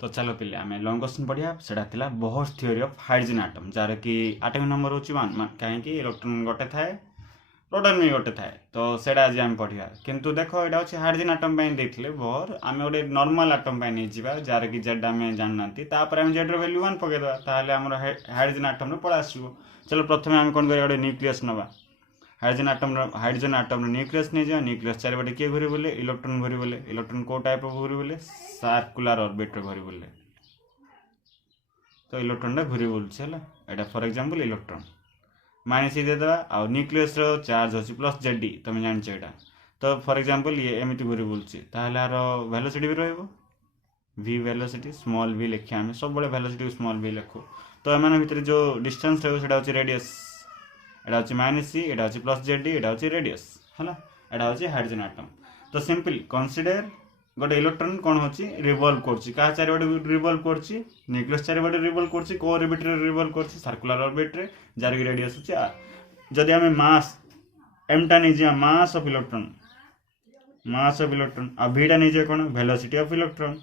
तो चलो पिले आम लंग क्वेश्चन पढ़िया से Bohr's theory of hydrogen atom जार कि आटमिक नंबर हूँ 1 कहीं इलेक्ट्रॉन गोटे थाए प्रोटॉन भी गोटे थाए तो सेटा आज आम पढ़िया किंतु देखो यहाँ हूँ हाइड्रोजन आटम देते बोहर आम गोटे नॉर्मल आटम नहीं जावा जार कि जेड आम जानना आम जेड वैल्यू 1 पकईदे आम हाइड्रोजन आटम पड़ा आसो। चलो प्रथम आम कौन कर गोटे न्यूक्लियस नवा हाइड्रोजन आटम न्यूक्लियस नहीं जा न्यूक्लियस चारिपटे किए घूरी बोले इलेक्ट्रॉन घूरी बोले इलेक्ट्रॉन को टाइप घूरी बोले सर्कुलर ऑर्बिट घूरी बोले तो इलेक्ट्रॉन घूरी बोलूँ है फॉर एग्जांपल इलेक्ट्रॉन माइनस देदेबा आ न्यूक्लियस चार्ज अच्छी प्लस जेडी तुम जानच यहाँ तो फॉर एग्जांपल ये एमती घूरी बोलूँ तार वेलोसिटी भी वी वेलोसिटी स्मॉल v लिखा आम सब वेलोसिटी स्मॉल v लिखू तो एम भितर जो डिस्टेंस रहा रेडियस एटा हूँ माइनस सी एटा हूँ प्लस जेडी एटा हूँ रेडियस है एटा हूँ हाइड्रोजन आटम। तो सिंपल कनसीडर गोटे इलेक्ट्रॉन कौन हो रिवॉल्व कर चारिपटे रिवॉल्व कर न्यूक्लियस चारिपटे रिवॉल्व कर को ऑर्बिट रे रिवॉल्व कर सर्कुलर ऑर्बिट रे जार की रेडियस होची आर जदि आम मास एमटा नहीं जा मास ऑफ इलेक्ट्रॉन आ भीटा नहीं जाए कौन वेलोसिटी ऑफ इलेक्ट्रॉन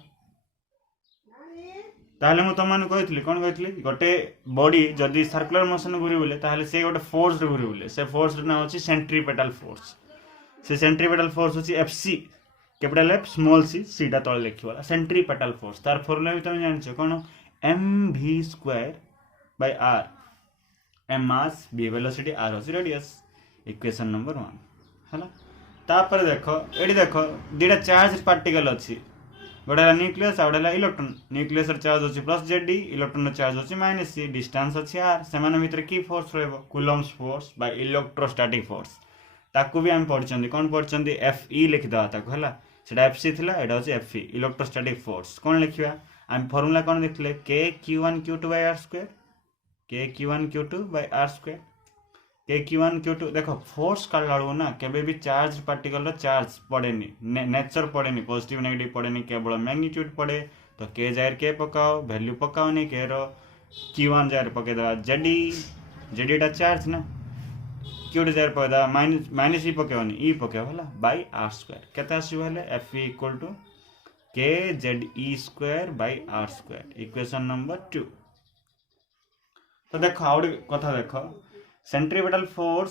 ताहले मु तुमने कही कौन कही गोटे बॉडी जदि सर्कुलर मोशन घूरी बोले ताहले से गोटे फोर्स रे घूरी बोले से फोर्स ना होची सेंट्रीपेटल फोर्स से सेंट्रीपेटल फोर्स होची FC capital F small C सीटा तले लिखिबला सेंट्रीपेटल फोर्स तार फॉर्मूला भी तुम जानछ कौन mv² बाय r m मास b वेलोसिटी r होची रेडियस इक्वेशन नंबर 1 हला। तापर देखो एडी देखो दीटा चार्ज पार्टिकल अच्छी गोटे न्यूक्लियस आ गोटे इलेक्ट्रॉन न्यूक्लियस चार्ज अच्छी प्लस जेडी इलेक्ट्रॉन चार्ज अच्छी माइनस सी डिस्टेंस अच्छी आर से भितर की फोर्स रही Coulomb's force by electrostatic force ताकू भी आम पढ़ी कौन पढ़ी एफ इ लिखिदा ताकू है सेटा एफ सी थी एटा हूँ एफ इ इलेक्ट्रोस्टैटिक फोर्स कौन लिखा आम फॉर्मूला कौन देखते के Q1 Q2 bye R square के Q1 Q2 bye R square के Q1 Q2 देखो फोर्स काढ़ला बेलू ना केबे भी चार्ज पार्टिकल चार्ज पड़ेनी नेचर पड़ेनी पॉजिटिव नेगेटिव पड़ेनी केवल मैग्नीट्यूड पड़े तो के जायर के पकाओ वैल्यू पकाओनी के Q1 जायर पकईदा जेडी जेडीटा चार्ज ना Q2 जायर पकईदा माइनस इ पकेबनी इ पकेब है बाय आर स्क्वायर केते आसीबो हेले F E equal to K Z E square by R square equation number 2। तो देखो आउट कथा देखो सेंट्रीपेटल फोर्स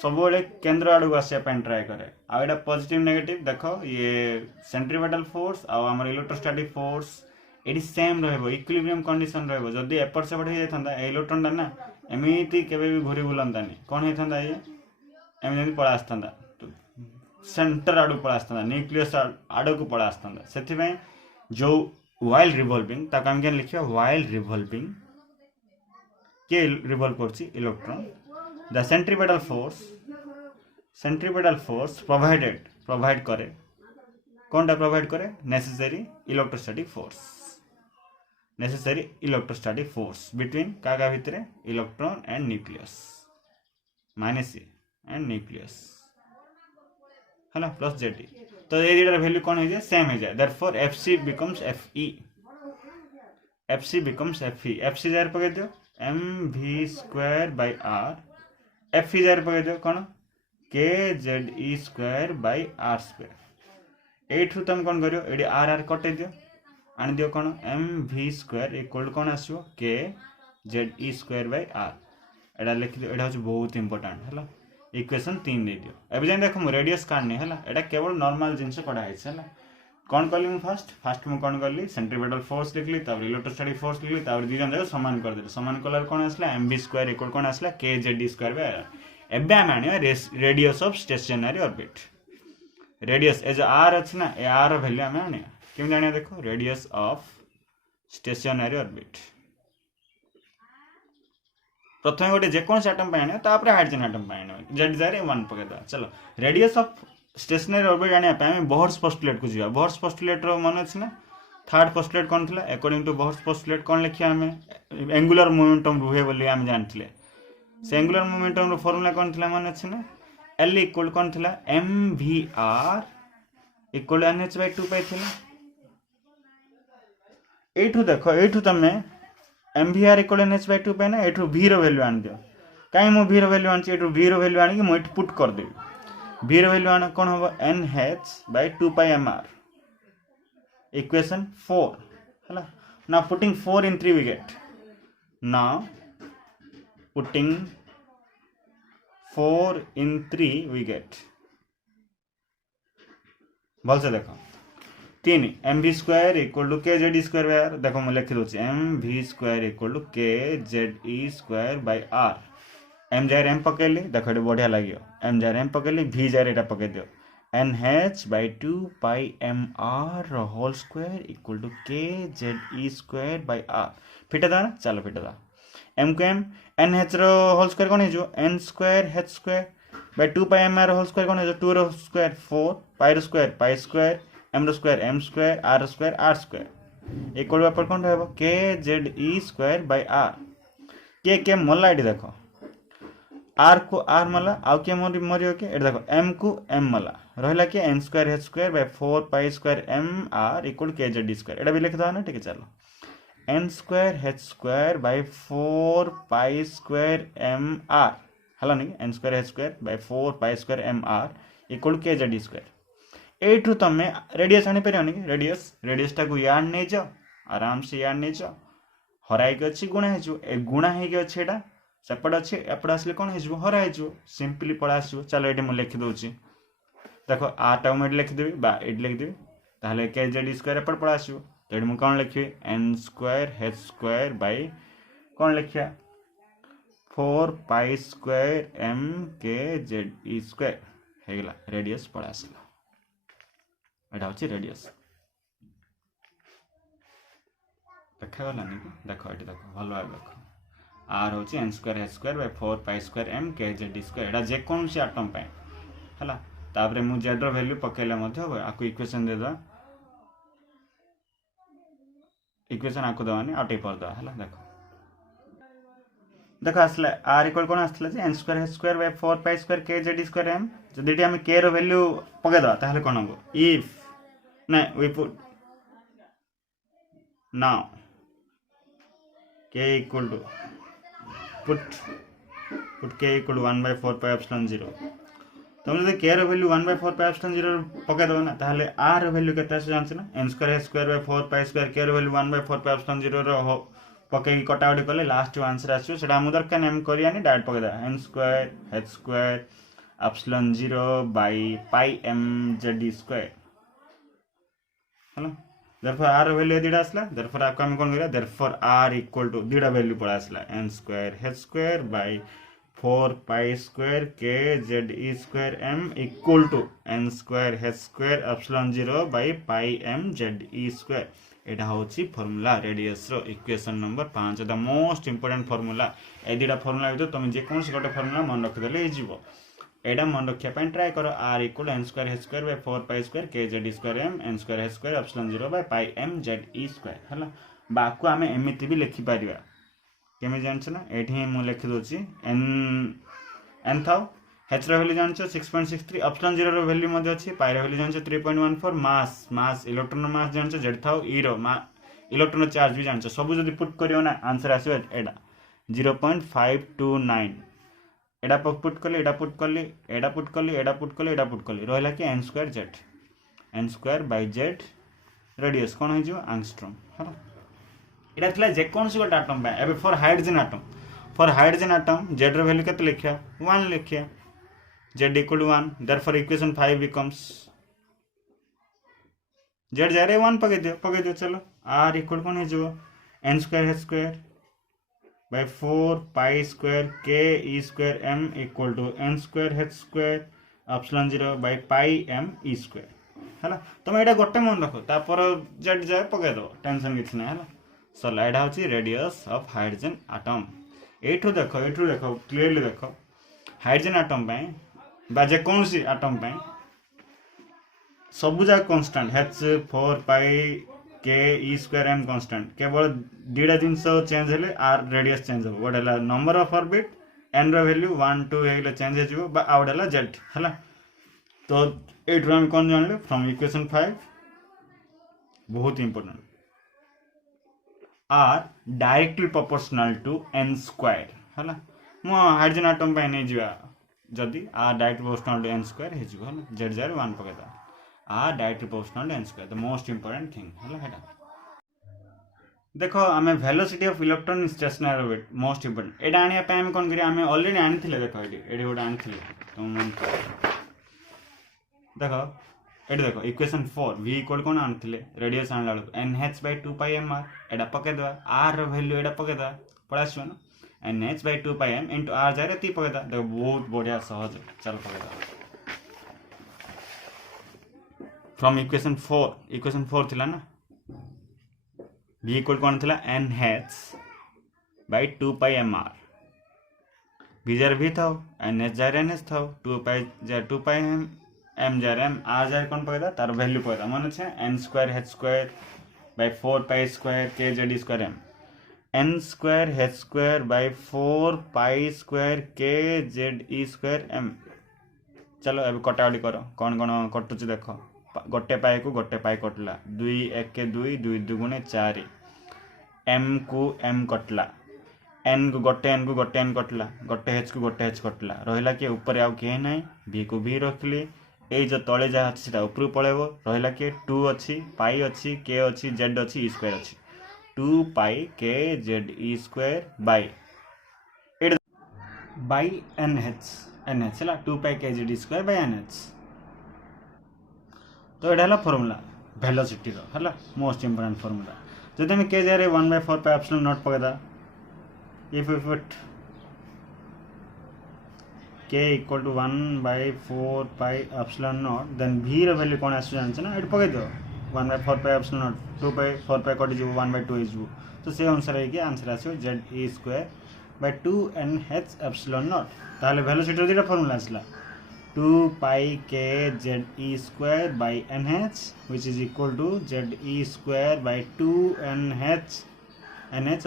सब केंद्र आड़ को आसापी ट्राए करे आटा पॉजिटिव नेगेटिव देखो ये सेंट्रीपेटल फोर्स आम इलेक्ट्रोस्टैटिक फोर्स ये सेम इक्विलिब्रियम कंडीशन रही एपट सेपट हो जाता इलेक्ट्रॉन ना एमती केवे भी घूरी बुलांतानी कौन होता ये एमती पड़ा आसता तो सेंटर आड़ पड़ा आसता न्यूक्लियस आड़ को पड़ा आसता से जो वाइल रिवॉल्विंग ताको आम क्या लिखा वाइल रिवॉल्विंग के रिवॉल्व करछि electron the centripetal force provide करे कौन टा प्रोवाइड करे नेसेसरी इलेक्ट्रोस्टैटिक फोर्स बिटवीन का भितर electron and nucleus minus C and nucleus है प्लस जेडी तो ये दुटा वैल्यू कौन हो जाए सेम हो जाए therefore FC becomes FE FC jar पकड़ दियो mv² bye r F jar पकड़ दियो कौन के Z E square by R square एठू तुम कौन करियो एडी आर आर कटे दियो आनी दियो कौन mv² इक्वल कौन आसो के Z E square by R एटा लिख दियो एटा हो बहुत इंपोर्टेंट है इक्वेशन 3 दे दियो एबे जान देखो रेडियस काढनी है एटा केवल नॉर्मल जिंस पढ़ा है कौन कली मु फास्ट मु कौन कली सेंट्रीपेटल फोर्स लिखली इलेक्ट्रोस्टैटिक फोर्स लिखली दी जन जाक समान कर देली समान कलर कौन आसला mv² इक्वल कौन आसला के Z E square by R एबे आम आनिया radius of stationary orbit radius ए जो आर अच्छी ना ए आर वैल्यू आम आनिया केम जानिया देखो रेडियस ऑफ स्टेशनरी ऑर्बिट प्रथम गोटे जेकोसी आटम पे आनिया तापर हाइड्रोजन आटम पे आनिया जेड जारे 1 पकेदा चलो रेडियस ऑफ स्टेशनरी ऑर्बिट आने बोहर्स पोस्टुलेट को जीवा बोहर्स पोस्टुलेट रो मन अछि ना थर्ड पोस्टुलेट कौन थिला अकॉर्डिंग टू बोहर्स पोस्टुलेट कौन लिखिया हमें एंगुलर मोमेंटम रुहे बोली हम जानथिले से एंगुलर मोमेंटम रो फार्मूला कौन थिला मन अछि ना L इक्वल कौन थिला mvr इक्वल nh/2 पाई थिला एठू देखो एठू तमे mvr इक्वल nh/2 पाई ना एठू v रो वैल्यू आन दियो काई मो v रो वैल्यू आन एठू v रो वैल्यू आनी कि मो एठ पुट कर देबी v रो वैल्यू आन कौन होबो nh/2 पाई mr इक्वेशन 4 हला now putting 4 in 3 we get, now putting 4 in 3 we get, भल से देखो 3 mv square equal to K Z square by R, देखो मैं लिखि दूची mv square equal to K Z E square by R, M जाए M पकेली देखो ये बढ़िया लगे, एम जाए एम पकेली भी जाए यहाँ पकई दियो, N H by 2 pi M R whole square equal to K Z E square by R, फिटेदा ना, चलो फिटेदा एम को M, N H whole square कौन हो, N square H square by 2 pi M R whole square कौन हो, 2 रो square 4 pi square M rho square M square R square equal to कौन रहा K Z E square by are, के मल्ला ये देखो are को आर मला आउ किए मरियो के ये देखो एम को एम मला रहा कि N square H square by 4 pi square M R equal K Z E square, ये भी लिख दो ना, ठीक है चलो N square H square by 4 pi square M R है नहीं, N square H square by 4 pi square M R equal K Z E square, एठू तुम रेडियस आनी पार नहीं, रेडियस टाक यार्ड नहीं जाओ आराम से यार्ड नहीं जाओ, हराई अच्छी गुणा हो गुणा होगा सेपट अच्छे एपट आसले कौन हो हरा हो सिंपली पड़ा आस, चलो ये मुझे लिखिदे देखो आटा मुझे लिखिदेवी ये लिखिदेवी ताहले के जेड स्क्वायर एपट पड़ा आस, तो मुझे कौन लिखी N square H square by कौन लिखा 4 pi square M K Z ई स्क्वायर होगा, रेडियस पड़ा आसला, यहाँ हूँ रेडियस देखागलानी कि देख ये देख भल भाव देख आर हूँ N square H square by 4 pi square M K Z square, यहाँ जेकोसी आटम है तापर मुझे जेड वैल्यू पकेले आपको इक्वेशन देदा, इक्वेशन आपको दवानी आउटे पर दवा है देखो देखो आसला आर इक्वल कौन आसला N square H square by 4 pi square के जेड स्क्वायर एम, जदि आम के रो वैल्यू पकेदवा ताहले कौन हम इफ ना we put now K equal to put K equal to 1 by 4 pi epsilon 0, तुम जो के रो वैल्यू 1 बाय 4 पाई एप्सिलॉन 0 पकेदव ना ताहले आर रो वैल्यू केते आसे जानछ ना, N square H square by 4 pi square K रो वैल्यू 1 बाय 4 पाई एप्सिलॉन 0 रो पकई कटाकटी कले लास्ट आंसर आसो, सेटा हम दरकार एम करियानी डायरेक्ट पकेदा N square H square epsilon 0 by pi M Z square है, therefore r वैल्यू दीटा आसला, therefore आपको हम कौन करिया therefore r इक्वल टू दीटा वैल्यू पड़ा आसला n square h square by 4 pi square के Z E square m equal to n square h square epsilon 0 by pi m Z E square, एटा होची formula radius rho equation number 5, the most important formula, A दीटा formula भीतर तुम जे कोन से गोटे formula मन रखिदेले हे जीवो, एटा मन रखिया ट्राए करो r equal n square H square by 4 pi square के Z square m n square H square epsilon 0 by pi M z E square है, बाकू आम एमती भी लिखिपर केमी जानछ ना, ये मुझे लिखि दूसरी एन था एच रैल्यू जान 6.63 एप्सिलॉन 0 वैल्यू अच्छी, पाई वैल्यू जान 3.14, मास इलेक्ट्रॉन मास जान जेड था ई रो इलेक्ट्रॉन चार्ज भी जान सब जब पुट करियो ना आंसर आसो एटा 0.529, एडा पुट कली एडा पुट कली एडा पुट कली एडा पुट कली एडा पुट कली रहा कि N square by Z radius कौन हो आंगस्ट्रॉम है, यहाँ था जेकोसी गोटे आटम एवं for hydrogen atom z value के लिखा 1 लिखिया z equal to 1, therefore equation 5 becomes z जाए 1 पकई दियो चलो आर इक्वल कौन हो N square H square by 4 pi square k e square m equal to n square H square epsilon 0 by pi m e square है, तुम यहाँ गोटे मन रख तापर जेड जाए पकईद टेंशन किसी ना है, सो यहाँ हूँ रेडियस ऑफ हाइड्रोजन आटम, एठू देख क्लीयरली देख हाइड्रोजन आटम जेकोसी आटम सबू जाक कन्स्टाट H4 पाई के ई स्क्वायर एम कन्स्टाट, केवल दीटा जिन चेंज हेले आर रेडियस चेंज हो, गोटे नंबर ऑफ ऑर्बिट एन रो वैल्यू 1 2 होगले चेंज हो आउट जेड है, तो ये आम कौन जानले फ्रॉम इक्वेशन 5 बहुत important r directly proportional to n square है, मो हाइड्रोजन आटम नहीं जा जदि r direct proportional to n square हो जेड जार 1 पकईदा r direct proportional to n square, the most important thing है। देखो आम velocity of electron in stationary orbit most important एटा आनिया पे हम कोन करी आम ऑलरेडी आनिथिले देखो एडी गोटे आनिथिले तुम देखो एटी देखो इक्वेशन 4 v इक्वल कोन आनिथिले रेडियस आनला बेलू nh by 2 pi m r एटा पके देबा r रो वैल्यू एटा पके देबा पड़ा आसो ना nh by 2 pi m into r जारे ती पके देबा देखो बहुत बढ़िया सहज चल पके देबा फ्रॉम इक्वेशन 4 थिला ना v इक्वल कोन थिला nh by 2 pi m r v जार v था nh जार nh था 2 pi जार 2 pi m जार m r जार कोन पकेदा तार वैल्यू पकेदा मन छै n square h square by 4 pi square k z square m n square h square by 4 pi square k z square m चलो अब कटाकटी करो कौन कौन कटुच देख गोटे पाई को गोटे पाई कटला 2 1 के 2 2 दुगुणे 4 m को m कटला n को गोटे n कटला गोटे h को गोटे h कटला रहिला कि ऊपर आउ के नाही v को v रखली ए जो तले जा अछि सेटा ऊपर पळेबो रहिला कि 2 अछि पाई अछि k अछि z अछि e स्क्वायर अछि 2 पाई k z e square by nh है 2 पाई k z e square by nh तो एटा हला फार्मूला वेलोसिटी रो हला मोस्ट इंपोर्टेंट फार्मूला जदि हम k जारे 1/4 पाई एप्सिलॉन नॉट पकेदा if we put k equal to 1/4 pi epsilon naught then v row value कोन आसु जानछ ना एट पके दो 1/4 pi epsilon naught 2/4 pi कटि जो 1/2 इजु तो से अनुसार है कि आंसर आसो z e square by 2nh epsilon naught ताले वेलोसिटी रो दिटा फार्मूला आसला 2 pi k z e square by nh which is equal to z e square by 2nh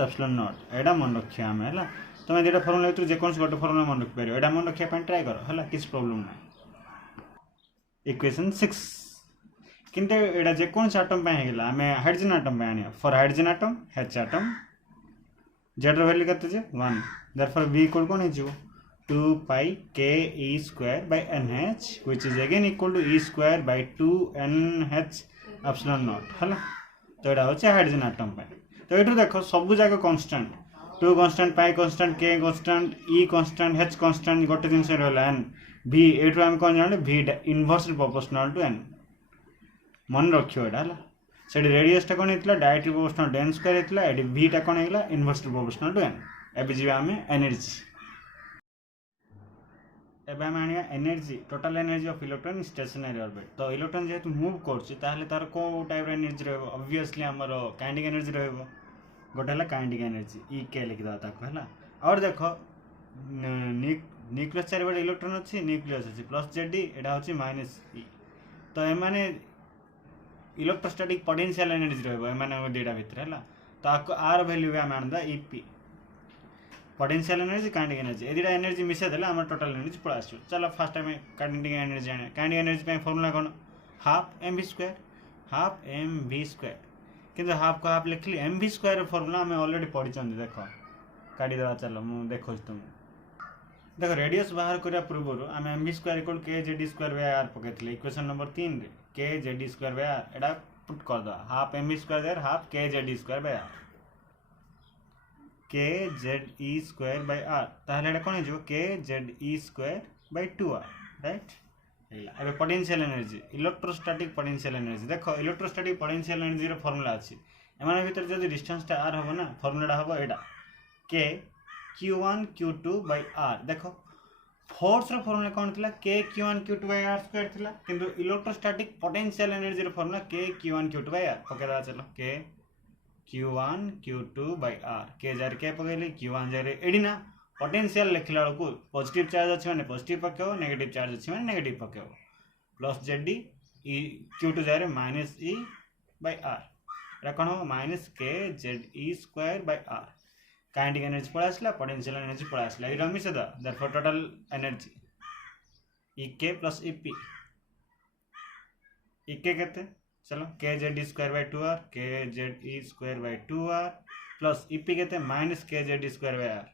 epsilon naught एडा मन रखिया हम हैला तुम जेटा फार्मूला तो जे कोन गोटे फार्मूला मन रख परियो एडा मन रखिया पन ट्राई करो हैला किस प्रॉब्लम नै इक्वेशन 6 किंतु एडा जे कोन एटम पे हेला हमें हाइड्रोजन एटम पे आनिया for hydrogen atom h atom z रो वैल्यू कते जे 1 देयरफॉर v इक्वल कोन हे जो 2 pi k e square by nh which is again equal to e square by 2nh epsilon naught हला तो एडा होचे हाइड्रोजन एटम पे तो एठो देखो सब जगह कांस्टेंट 2 कांस्टेंट पाई constant k constant e constant h constant गोटे दिन से रहला n v एठो हम कोन जाने v inversely proportional to n मन रखियो एडा हला सेडी रेडियस टा कोन हेतला directly proportional to n square हेतला एडी v टा कोन हेला इनवर्सली प्रोपोर्शनल टू n एबे जीवा हमें एनर्जी एबे हम आनिया energy total energy of electron stationary orbit तो इलेक्ट्रॉन जेतु मूव करछि ताहले तार को टाइप एनर्जी रहबो ऑब्वियसली हमर काइनेटिक एनर्जी रहबो गोटे हला काइनेटिक एनर्जी ई के लिख दा ताको हला और देखो न्यूक्लियस चारि बडे इलेक्ट्रॉन अछि न्यूक्लियस अछि प्लस जेड एटा होछि माइनस ई तो ए माने इलेक्ट्रोस्टैटिक पोटेंशियल एनर्जी रहबो ए माने डेटा भीतर हला तो आको आर वैल्यू हम आनदा EP potential energy kinetic energy एदिटा एनर्जी मिसे देला हमर टोटल एनर्जी पड़ा आसु चलो फर्स्ट टाइम काइनेटिक एनर्जी आने काइनेटिक एनर्जी पे फार्मूला कोन हाफ mv स्क्वायर किंतु हाफ को हाफ लिखली mv स्क्वायर फार्मूला हमें ऑलरेडी पढ़ी चंदी देखो काटी देबा चलो मु देखो तुम देखो रेडियस बाहर करिया पूर्व हम mv square equal k z square by r पकेतले इक्वेशन नंबर 3 रे k z square by r एडा पुट कर दो half mv square there half k z square by r k z e square by r ताहले एटा कोन जो k z e square by 2r right हेला एबे potential energy electrostatic potential energy देखो electrostatic potential energy रो formula अछि एमाने भीतर जदी डिस्टेंस टा r होबो ना फार्मूला होबो एटा k q1 q2 by r देखो फोर्स रो फार्मूला कोन थिला k q1 q2 by r square थिला किंतु इलेक्ट्रोस्टैटिक पोटेंशियल एनर्जी रो formula k q1 q2 by r पकेदा चलो k q1 q2 by r k जार के पकेली q1 जार एडी ना पोटेंशियल लिखला को पॉजिटिव चार्ज अछि माने पॉजिटिव पकेओ नेगेटिव चार्ज अछि माने नेगेटिव पकेओ प्लस जेड ई q2 जार माइनस e by r एटा कोन हो minus k z e square by r kinetic energy पड़ा आसला पोटेंशियल एनर्जी पड़ा आसला ई रमी से the therefore total energy ek plus ep ek केते चलो k z square by 2r k z e square by 2r plus ep केते minus k z square by r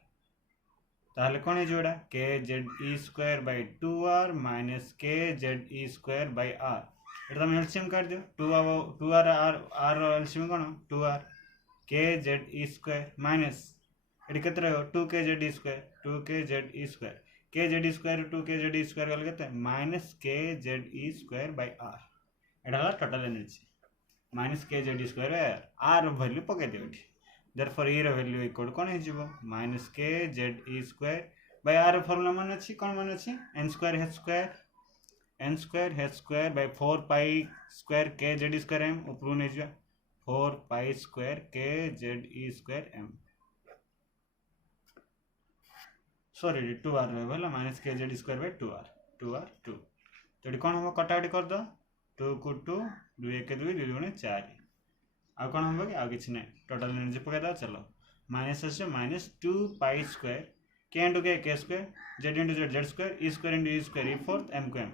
ताहले कोन हे जोडा k z e square by 2r minus k z e square by r एटा हम LCM कर दियो 2r r r LCM कोन 2r के Z E square minus ये केते रहबो 2 के जेड ई स्क्वायर 2 के जेड ई स्क्वायर के जेड ई स्क्वायर 2 के जेड ई square गले केते माइनस के Z E square by R एटा हला टोटल एनर्जी माइनस के Z E square by R value पके दियो एठी देयरफॉर ई रो वैल्यू इक्वल कोन हे जिवो माइनस के Z E square by R formula मान अछि कोन मान अछि n square h square by 4 pi square के जेड ई स्क्वायर m ऊपर ने जिवा 4 पाई स्क्वायर के जेड ई स्क्वायर m सॉरी 2r रहबला माइनस के जेड स्क्वायर बाय 2r 2 तो एटी कोन हम कटाकटी कर दो 2 को 2 2 1 2 2 गुणे 4 आ कोन हम कि आ किछ नै टोटल एनर्जी पका दा चलो माइनस से minus 2 pi square k into k square z into z square e square into e square e fourth m को m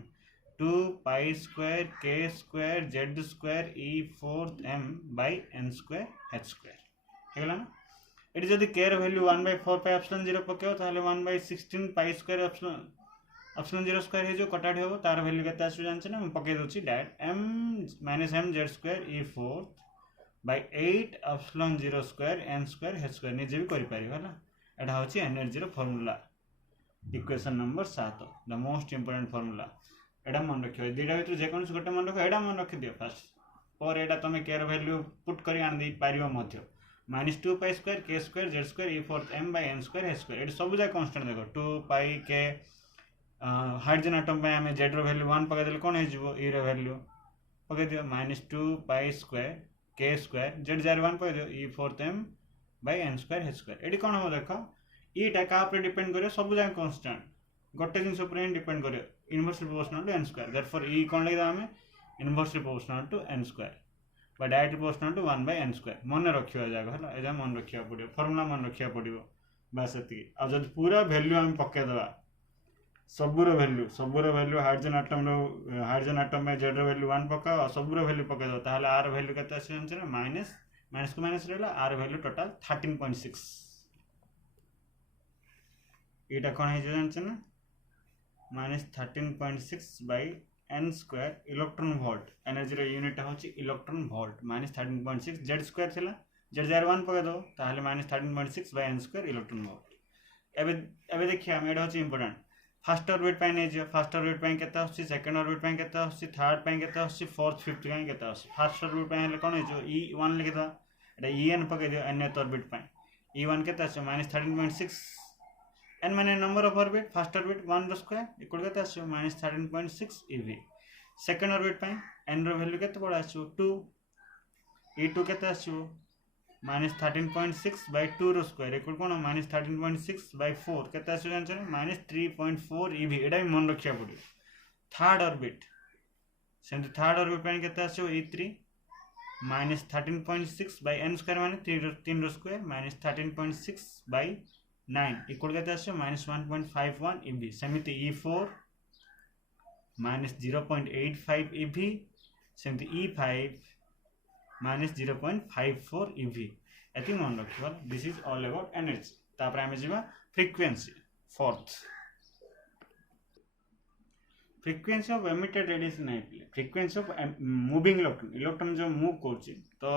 2 pi square k square z square e fourth m by n square h square हेगला ना एटी जदी k रो value 1/4 pi epsilon 0 पकेओ ताले 1/16 pi square epsilon 0 square हे जो कटाडी होबो तार वैल्यू केते आसु जानछ ना हम पके दोछि direct m m z square e fourth by 8 epsilon 0 square n square h square निजे भी करि पारिबो हला एटा होछि एनर्जी रो formula equation number 7 the most important formula एटा मन रखियो दुटा भीतर जे कोन गोटे मन रखो एटा मन रखि दियो फर्स्ट पर एटा तमे के रो वैल्यू पुट करी आन दे पारिबो मध्य -2 pi square k square z square e fourth m by n square h square एटा सब जा कांस्टेंट देखो 2 पाई के हाइड्रोजन एटम पे हमें जेड रो वैल्यू 1 पके देले कोन हे जिवो ई रो वैल्यू पके दियो -2 pi square k square z जार 1 पके दियो e fourth m by n square h square एटी कोन हो देखो ईटा का ऊपर डिपेंड करे सब जा कांस्टेंट गोटे जिंस ऊपर डिपेंड करे inversely proportional to n square therefore e कोन लेदा हमें inversely proportional to n square बा direct proportional to 1 by n square मन रखियो जागा हला एजा मन रखिया पड़ियो फार्मूला मन रखिया पड़ियो बस एति आ जद पूरा वैल्यू हम पके दवा सबुरो वैल्यू हाइड्रोजन एटम में जेड रो वैल्यू 1 पका सबुरो वैल्यू पके दो ताहले आर वैल्यू केते आसे हम छे माइनस को माइनस रहला आर वैल्यू टोटल 13.6 एटा कोन हे जान छ ना -13.6 by n square electron volt energy रो यूनिट होची इलेक्ट्रॉन वोल्ट -13.6 जेड स्क्वायर थिला जेड जार 1 पके दो ताहले -13.6 by n square electron volt एबे देखिया हम एडा होची इंपोर्टेंट फर्स्ट ऑर्बिट पाई नै जे फर्स्ट ऑर्बिट पाई केता होची सेकंड ऑर्बिट पाई केता होची थर्ड पाई केता होची फोर्थ फिफ्थ पाई केता होची फर्स्ट ऑर्बिट पाई हले कोन हे जो e1 लिखि दा एटा en पके दियो nth ऑर्बिट पाई e1 केता छ -13.6 n माने number of orbit first orbit 1 रो स्क्वायर इक्वल केता छ -13.6 ev सेकंड ऑर्बिट पाई n रो वैल्यू केते पड़ा छ 2 e2 केता छ -13.6 by 2 रो स्क्वायर इक्वल कोन -13.6 by 4 केता छ जान छ -3.4 ev एडा भी मन रखिया पड़ियो थर्ड ऑर्बिट सेंट थर्ड ऑर्बिट पाई केता छ e3 -13.6 by n स्क्वायर माने 3 रो स्क्वायर -13.6 by 9 इक्वल केता छ -1.51 ev समिति e4 -0.85 ev समिति e5 -0.54 ev एति मन रखियो this is all about energy तापर हम जिवा frequency fourth frequency of emitted radiation है फ्रीक्वेंसी ऑफ मूविंग इलेक्ट्रॉन जो मूव करछि तो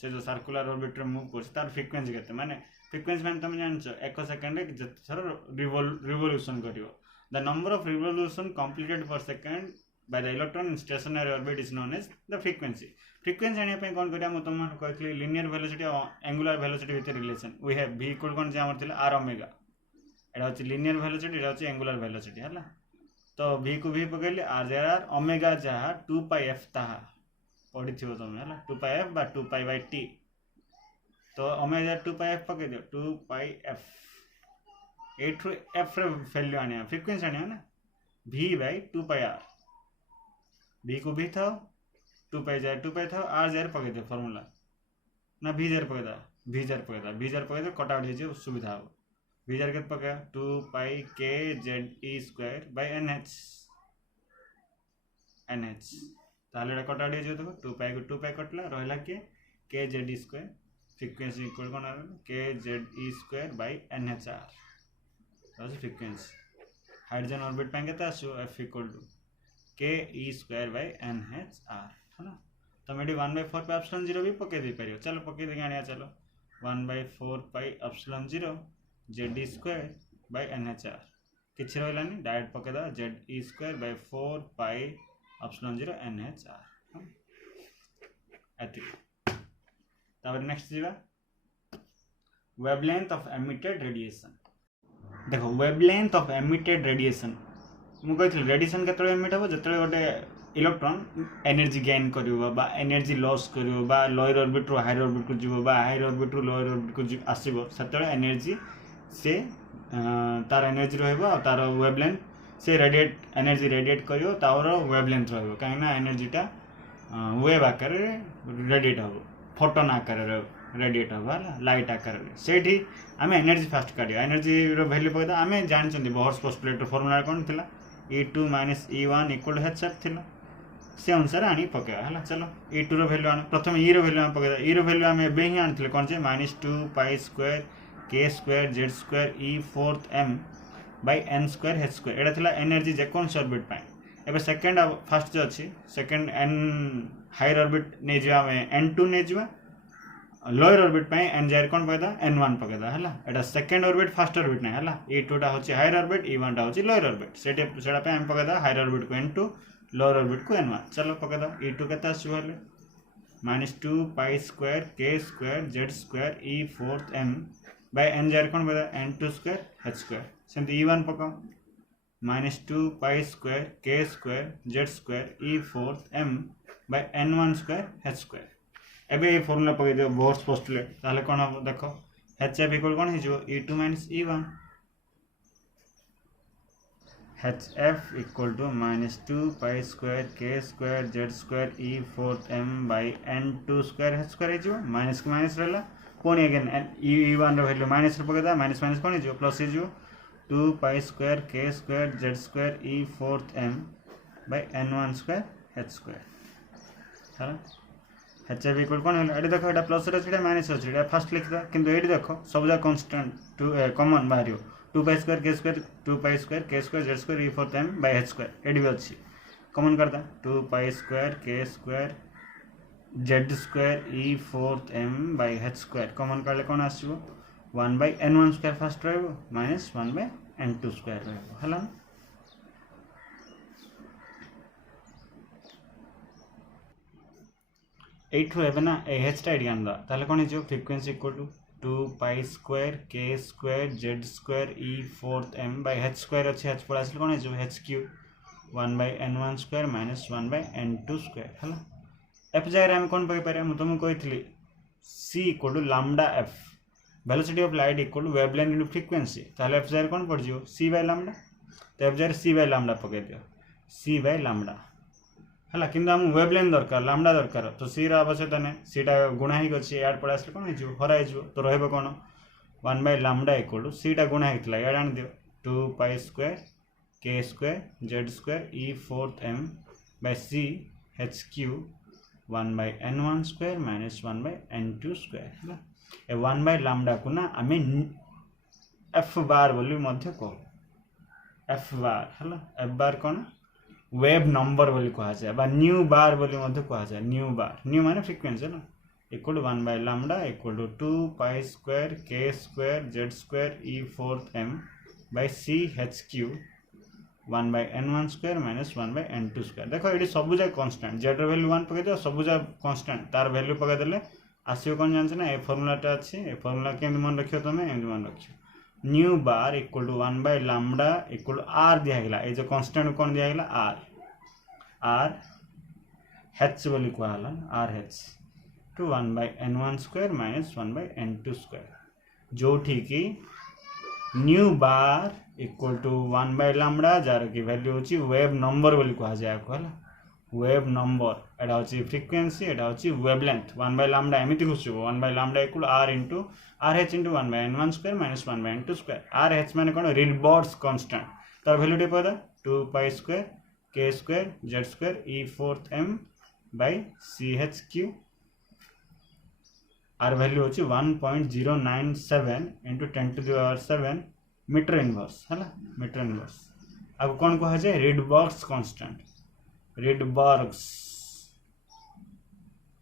से जो सर्कुलर ऑर्बिट रे मूव करछि तार फ्रीक्वेंसी केते माने फ्रीक्वेंसी माने तुम जानछो 1 सेकंड रे जते थर रिवोल्यूशन करियो the number of revolution completed पर second by the electron in stationary orbit is known as the frequency आने पे कोन करिया म तुम कहली linear velocity और angular velocity with relation we have v equal कोन जे हमर थिला r ओमेगा एटा होची linear velocity एटा होची angular velocity हला तो v को v पकेली r जे r ओमेगा जहा 2 पाई f ताहा पढि थियो तुम हला 2 पाई f बा 2 पाई बाय t तो ओमेगा 2 पाई f पके दियो 2 पाई f 8 f रे वैल्यू आने फ्रीक्वेंसी आने ना v बाय 2 पाई r v को भी था 2 पाई था r जार पके दे फार्मूला ना v जार पके दा v जार पके दे कट आउट हे जे सुविधा हो v जार के पके 2 पाई k z e square by nh ताले रे कट आउट हे जे देखो 2 पाई को 2 पाई कटला रहला के k z e square frequency equal कोन आ k z e square by nh r that's frequency hydrogen orbit पाए केता आसो f equal to k e square by nh r है ना तो मेडी 1/4 पे एप्सिलॉन 0 भी पके दे परियो चलो पके दे गानिया चलो 1/4πε0 ZE²/NHR किसी रही डायरेक्ट पकईदा ZE²/4πε0 NHR नेक्स्ट जीवा वेवलेंथ ऑफ एमिटेड रेडिएशन देखो वेवलेंथ ऑफ एमिटेड रेडिएशन मुझे रेडिएशन के एमिट हम जो गोटे इलेक्ट्रॉन एनर्जी गेन कर एनर्जी लॉस कर लोअर ऑर्बिट रू हायर ऑर्बिट को जीव हायर ऑर्बिट रू लोअर ऑर्बिट को आसो से एनर्जी से तार एनर्जी तार वेवलेंथ से रेडिएट एनर्जी रेडिएट कर तार वेवलेंथ कहीं एनर्जीटा वेव आकार रेडिएट हम फोटोन आकार रेडिएट हम लाइट आकार से आम एनर्जी फास्ट काढ़ एनर्जी वैल्यू पकड़ा आम जानते बोहर्स पोस्टुलेट फॉर्मूला कौन थी E2 - E1 = hf थिला से अनुसार आनी पकेगा है चलो E2 रो वैल्यू आने प्रथम E रो वैल्यू आम पकेदा E रो वैल्यू आम एबे ही आनथिले कोन जे -2π² k² z² E⁴m/n² h² एटा थिला एनर्जी जे कोन ऑर्बिट पाए एबे सेकंड फर्स्ट जो अछि सेकंड n हायर ऑर्बिट नै जे आम n2 नै जिवा लोअर ऑर्बिट पाए n जायर कोन पकेदा n1 पकेदा हला एटा सेकंड ऑर्बिट फर्स्ट ऑर्बिट नै हला E2 टा होछि हायर ऑर्बिट E1 टा होछि लोअर ऑर्बिट सेटा पे हम पकेदा हायर ऑर्बिट को n2 लोअर ऑर्बिट को n1 चलो पकेदा E2 केता आसु हले -2π² k² z² E⁴m/n जायर कोन पकेदा n2² h² सेंति E1 पकाओ -2π² k² z² E⁴m/n1² h² एबे ये फॉर्मूला पकई दियो बोहर्स पोस्टुलेट ताले कोन हम देखो hf इक्वल कोन हिजो E2 - E1 hf equal to -2π² k² z² E⁴m/n2² h² हिजो माइनस के माइनस रहला कोन अगेन E1 रो वैल्यू माइनस रो पकदा माइनस माइनस कोन हिजो प्लस हिजो 2π² k² z² E⁴m/n1² h² चलो hf इक्वल कौन है देखो ये प्लस अच्छे माइनस अच्छे फास्ट लिखा किंतु ये देखो सब जगह कन्स्टांट कमन बाहर 2π² k² 2π² k² z² E⁴m/h² ये भी अच्छी कमन करता 2π² k² z² E⁴m/h² कमन कर कौन आसो 1/n1² फास्ट रहा -1/n2² रहा एठू एबे ना एच टा एडियान दा ताले कोन हिजो frequency equal to 2π² k² z² E⁴m/h² अछि h पर आसल कोन हिजो h³ 1/n1² -1/n2² हला f जाय हम कोन पके पारे हम तुम कहितली c = lambda f velocity of light = wavelength into frequency ताले f जाय कोन पड़ जियो c/λ तो f जाय c/λ पके दियो c/λ हला किंतु हम वेवलेंथ दरकार लैम्डा दरकार तो सी रा आवश्यकता नै सीटा गुणा ही गछि याड पड़ आसले कोन हिजो हरा हिजो तो रहबो कोन 1/λ = सीटा गुणा हितला याड आन दियो 2π² k² z² E⁴m/c h³ 1/n1² -1/n2² हला ए 1/λ को ना आमे f बार बोली मध्य को f बार हला f बार कोन वेव नंबर बोली कहा जाए बा न्यू बार बोली मध्य कहा जाए न्यू माने फ्रीक्वेंसी ना equal 1/λ equal to 2π² k² z² E⁴m/c h³ 1/n1² -1/n2² देखो ये सब जगह कांस्टेंट z रो वैल्यू 1 पके दो सब जगह कांस्टेंट तार वैल्यू पके देले आसियो कोन जानछ ना ए फार्मूलाटा अछि ए फार्मूला केम मन रखियो तमे एम मन रखियो nu bar equal to 1/λ equal r दिया गेला ए जो कांस्टेंट कोन दिया गेला r h बोली कहला r h to 1/n1² -1/n2² जो ठीक न्यू बार इक्वल टू 1/λ जार की वैल्यू होची वेव नंबर बोली कहा जाय कहला वेव नंबर एटा होची फ्रीक्वेंसी एटा होची वेवलेंथ 1/λ एमिति खुसबो 1/λ equal r into rh into 1/n1² -1/n2² rh माने कोन रिडबर्ग्स कांस्टेंट तार वैल्यू टे पदा 2π² k² z² E⁴m/c h³ r value होची 1.097 into 10⁻⁷ मीटर इनवर्स हला मीटर इनवर्स अब कोन कहा जाय रिडबर्ग्स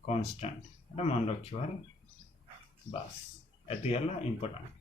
कांस्टेंट एटा मन रखियो हला बस। एति हला इंपोर्टेंट।